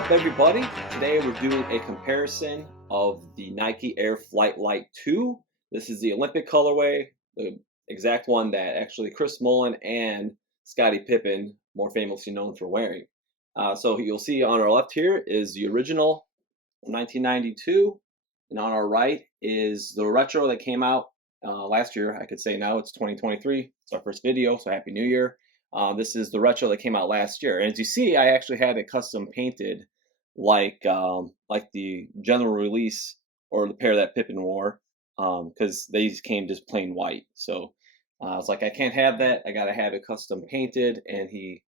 up, everybody? Today we're doing a comparison of the Nike Air Flight Lite 2. This is the Olympic colorway, the exact one that actually Chris Mullin and Scottie Pippen, more famously known for wearing. So you'll see on our left here is the original 1992, and on our right is the retro that came out last year. I could say now it's 2023. It's our first video, so Happy New Year. This is the retro that came out last year. And as you see, I actually had it custom painted like the general release or the pair that Pippen wore, because these came just plain white. So I was like, I can't have that. I got to have it custom painted. And he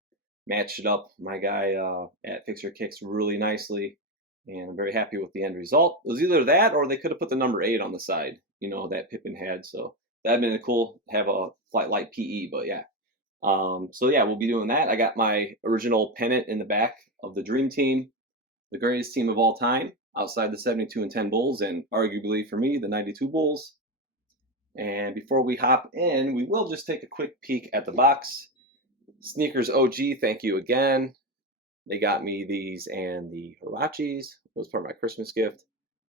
matched it up, my guy at Fix Your Kicks, really nicely. And I'm very happy with the end result. It was either that or they could have put the number 8 on the side, you know, that Pippen had. So that'd been cool to have a Flight Lite PE, but yeah. So yeah, we'll be doing that. I got my original pennant in the back of the Dream Team, the greatest team of all time, outside the 72 and 10 Bulls, and arguably for me, the 92 Bulls. And before we hop in, we will just take a quick peek at the box. Sneakers OG, thank you again. They got me these and the Hirachis. It was part of my Christmas gift.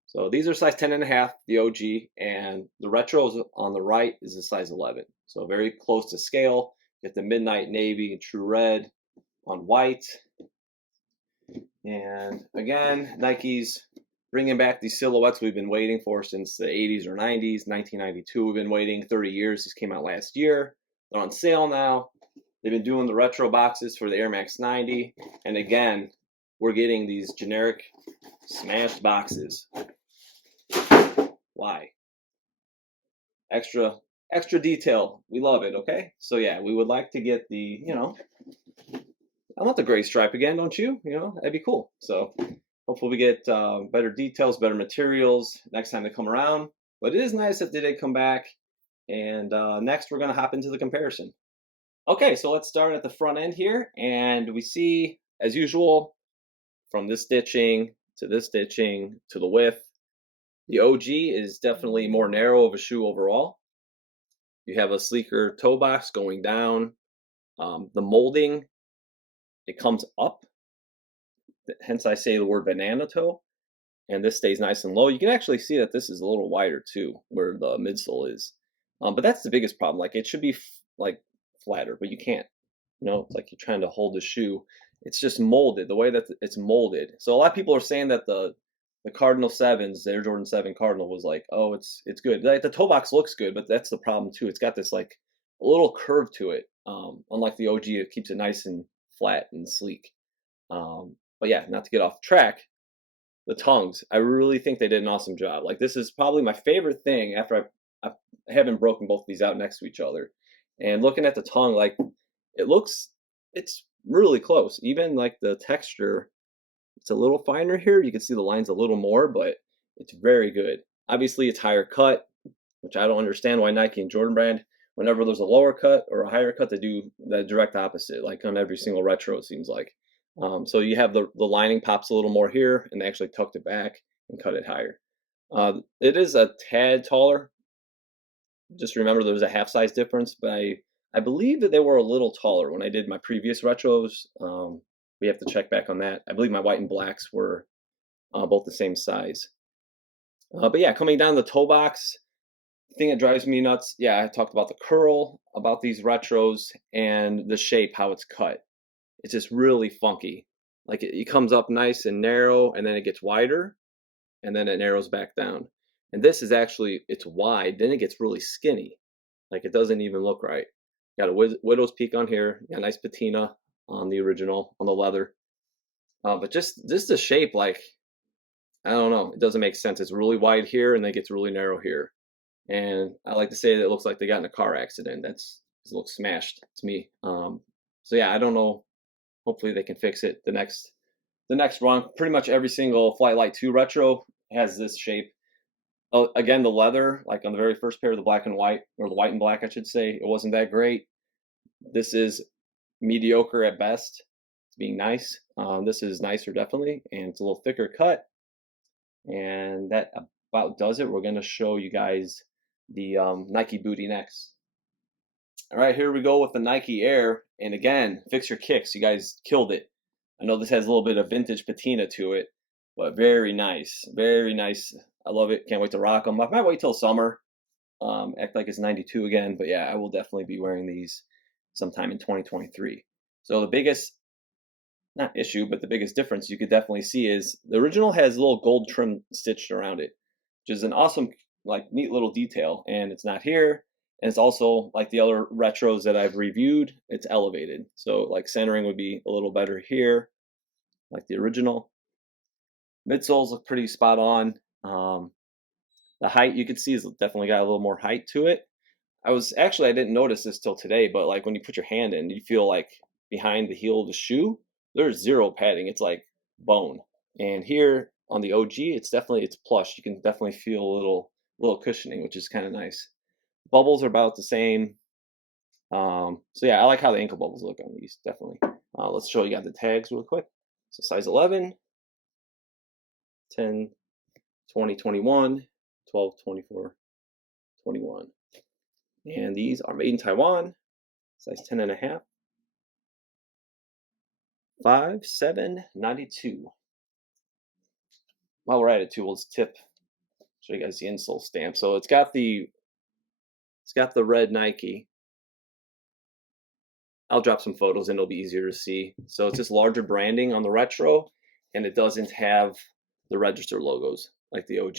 So these are size 10.5, the OG, and the retros on the right is a size 11. So very close to scale. Get the midnight navy and true red on white. And again, Nike's bringing back these silhouettes we've been waiting for since the 80s or 90s. 1992, we've been waiting 30 years. These came out last year. They're on sale now. They've been doing the retro boxes for the Air Max 90. And again, we're getting these generic smashed boxes. Why? Extra detail. We love it, okay? So yeah, we would like to get the, you know, I want the gray stripe again, don't you? You know, that'd be cool. So hopefully we get better details, better materials next time they come around. But it is nice that they did come back. And next we're going to hop into the comparison. Okay, so let's start at the front end here. And we see, as usual, from this stitching to this stitching to the width, the OG is definitely more narrow of a shoe overall. You have a sleeker toe box going down. The molding, it comes up. Hence I say the word banana toe. And this stays nice and low. You can actually see that this is a little wider too, where the midsole is. But that's the biggest problem. Like it should be like flatter, but you can't. You know, it's like you're trying to hold the shoe. It's just molded, the way that it's molded. So a lot of people are saying that the Cardinal 7s, the Air Jordan 7 Cardinal was like, oh, it's good. Like, the toe box looks good, but that's the problem too. It's got this like a little curve to it. Unlike the OG, it keeps it nice and flat and sleek. But yeah, not to get off track, the tongues, I really think they did an awesome job. Like this is probably my favorite thing after I haven't broken both of these out next to each other. And looking at the tongue, like it's really close. Even like the texture, it's a little finer here. You can see the lines a little more, but it's very good. Obviously, it's higher cut, which I don't understand why Nike and Jordan Brand, whenever there's a lower cut or a higher cut, they do the direct opposite, like on every single retro, it seems like. So you have the lining pops a little more here, and they actually tucked it back and cut it higher. It is a tad taller. Just remember there was a half size difference, but I believe that they were a little taller when I did my previous retros. We have to check back on that. I believe my white and blacks were both the same size. But yeah, coming down the toe box, the thing that drives me nuts, yeah, I talked about the curl, about these retros, and the shape, how it's cut. It's just really funky. Like it comes up nice and narrow, and then it gets wider, and then it narrows back down. And this is actually, it's wide, then it gets really skinny. Like it doesn't even look right. Got a widow's peak on here, got a nice patina on the original, on the leather. But just the shape, like, I don't know, it doesn't make sense. It's really wide here, and then it gets really narrow here. And I like to say that it looks like they got in a car accident. It looks smashed to me. So yeah, I don't know. Hopefully they can fix it the next run. Pretty much every single Flight Lite 2 retro has this shape. Again, the leather, like on the very first pair of the black and white, or the white and black, I should say, it wasn't that great. This is mediocre at best. It's being nice. This is nicer, definitely, and it's a little thicker cut. And that about does it. We're going to show you guys the Nike booty next. All right, here we go with the Nike Air. And again, Fix Your Kicks. You guys killed it. I know this has a little bit of vintage patina to it, but very nice, very nice. I love it. Can't wait to rock them. I might wait till summer, act like it's 92 again. But yeah, I will definitely be wearing these sometime in 2023. So the biggest, not issue, but the biggest difference you could definitely see is the original has a little gold trim stitched around it, which is an awesome, like neat little detail. And it's not here. And it's also like the other retros that I've reviewed, it's elevated. So like centering would be a little better here, like the original. Midsoles look pretty spot on. The height you could see is definitely got a little more height to it. I didn't notice this till today, but like when you put your hand in, you feel like behind the heel of the shoe, there's zero padding. It's like bone. And here on the OG, it's plush. You can definitely feel a little cushioning, which is kind of nice. Bubbles are about the same. So yeah, I like how the ankle bubbles look on these, definitely. Let's show you guys the tags real quick. So size 11, 10, 20, 21, 12, 24, 21. And these are made in Taiwan, size 10 and a half, 5, 7, 92. While we're at it too, we'll just show you guys the insole stamp. So it's got the red Nike. I'll drop some photos and it'll be easier to see. So it's just larger branding on the retro, and it doesn't have the register logos like the OG.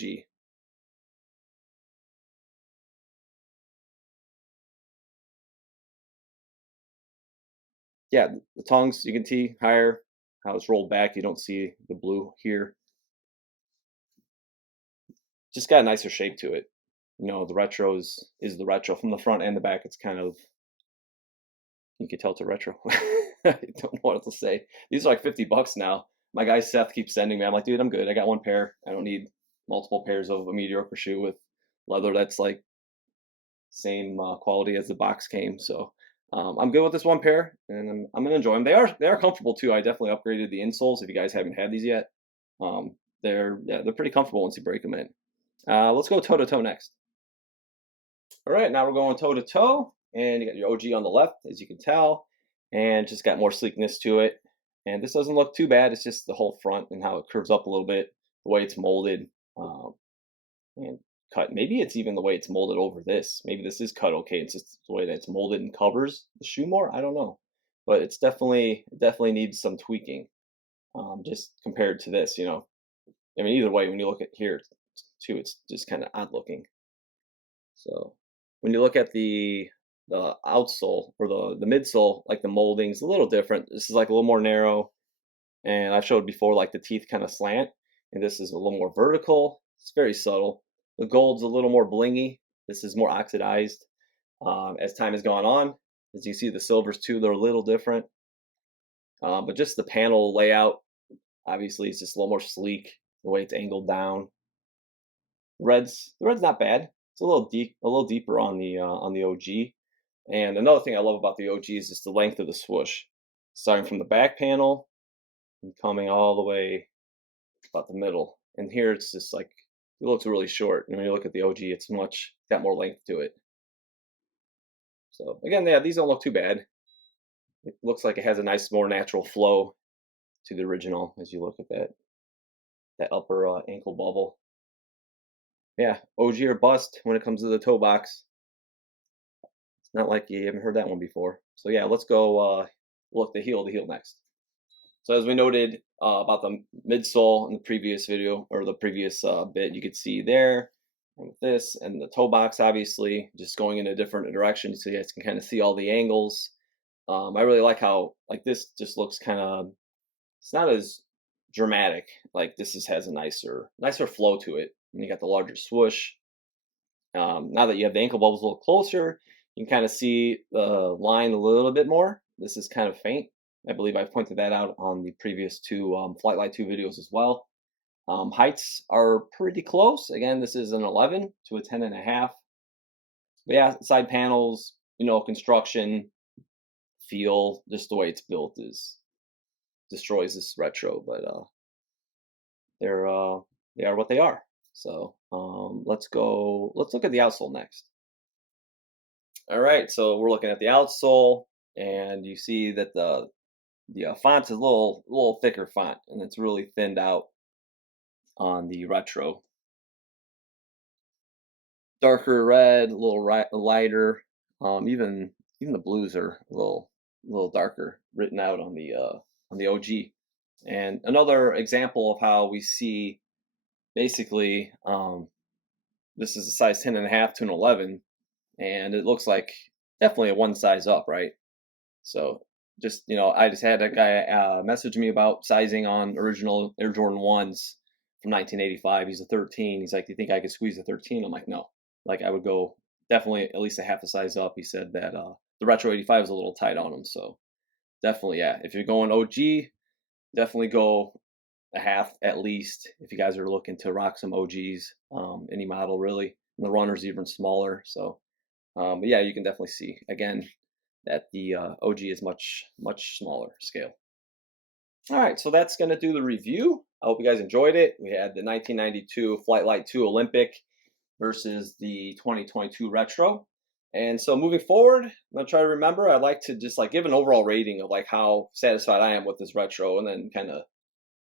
Yeah, the tongues you can see higher, how it's rolled back. You don't see the blue here. Just got a nicer shape to it. You know, the retros is the retro from the front and the back. It's kind of, you can tell it's a retro. I don't know what to say. These are like $50 now. My guy Seth keeps sending me. I'm like, dude, I'm good. I got one pair. I don't need multiple pairs of a mediocre shoe with leather that's like same quality as the box came. So I'm good with this one pair, and I'm gonna enjoy them. They are comfortable too. I definitely upgraded the insoles. If you guys haven't had these yet, they're pretty comfortable once you break them in. Let's go toe to toe next. All right, now we're going toe to toe, and you got your OG on the left, as you can tell, and just got more sleekness to it. And this doesn't look too bad. It's just the whole front and how it curves up a little bit, the way it's molded and cut. Maybe it's even the way it's molded over this. Maybe this is cut okay. It's just the way that it's molded and covers the shoe more. I don't know, but it definitely needs some tweaking, just compared to this. You know, I mean, either way, when you look at here too, it's just kind of odd looking. So when you look at the outsole or the midsole, like the molding's a little different. This is like a little more narrow, and I've showed before like the teeth kind of slant, and this is a little more vertical. It's very subtle. The gold's a little more blingy. This is more oxidized as time has gone on. As you see, the silvers too, they're a little different. But just the panel layout, obviously, is just a little more sleek. The way it's angled down. The red's not bad. It's a little deeper on the OG. And another thing I love about the OG is just the length of the swoosh, starting from the back panel and coming all the way about the middle. And here it's just like it looks really short. And when you look at the OG, it's got more length to it. So again, yeah, these don't look too bad. It looks like it has a nice, more natural flow to the original as you look at that upper ankle bubble. Yeah, OG or bust when it comes to the toe box. It's not like you haven't heard that one before. So yeah, let's go look the heel next. So as we noted about the midsole in the previous video or the previous bit, you could see there with this and the toe box, obviously just going in a different direction, so you guys can kind of see all the angles. I really like how like this just looks kind of, it's not as dramatic. Like this has a nicer flow to it. And you got the larger swoosh. Now that you have the ankle bubbles a little closer, you can kind of see the line a little bit more. This is kind of faint. I believe I've pointed that out on the previous two Flight Lite 2 videos as well. Heights are pretty close. Again, this is an 11 to a 10 and a half. But yeah, side panels, you know, construction, feel, just the way it's built destroys this retro. But they are what they are. So let's look at the outsole next. All right, so we're looking at the outsole, and you see that the The font is a little thicker font, and it's really thinned out on the retro. Darker red, a little lighter. Even the blues are a little darker, written out on the OG. And another example of how we see basically this is a size 10 and a half to an 11, and it looks like definitely a one size up, right? So just I just had a guy message me about sizing on original Air Jordan 1s from 1985. He's a 13. He's like, do you think I could squeeze a 13? I'm like, no. Like, I would go definitely at least a half a size up. He said that the retro 85 is a little tight on him. So definitely, yeah, if you're going OG, definitely go a half at least if you guys are looking to rock some OGs, any model really. And the runner's even smaller. So but yeah, you can definitely see again that the OG is much smaller scale. All right, so that's going to do the review. I hope you guys enjoyed it. We had the 1992 Flight Lite 2 Olympic versus the 2022 Retro. And so moving forward, I'm going to try to remember, I'd like to just like give an overall rating of like how satisfied I am with this Retro, and then kind of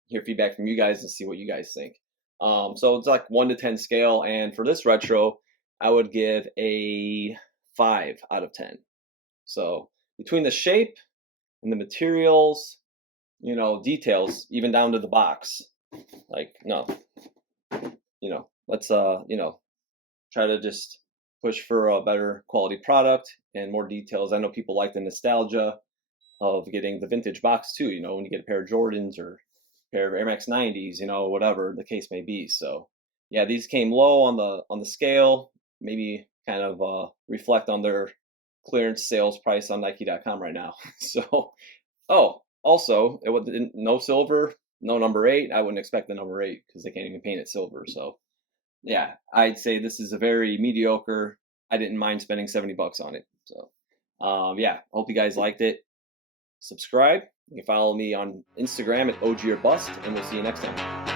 hear feedback from you guys and see what you guys think. So it's like 1 to 10 scale, and for this Retro, I would give a 5 out of 10. So between the shape and the materials, details, even down to the box, like, no, let's try to just push for a better quality product and more details. I know people like the nostalgia of getting the vintage box too, when you get a pair of Jordans or a pair of Air Max 90s, whatever the case may be. So yeah, these came low on the scale, maybe kind of reflect on their clearance sales price on Nike.com right now. So, oh, also, it was no silver, no number 8. I wouldn't expect the number 8 because they can't even paint it silver. So, yeah, I'd say this is a very mediocre. I didn't mind spending $70 on it. So, yeah, hope you guys liked it. Subscribe. You can follow me on Instagram at OG or Bust, and we'll see you next time.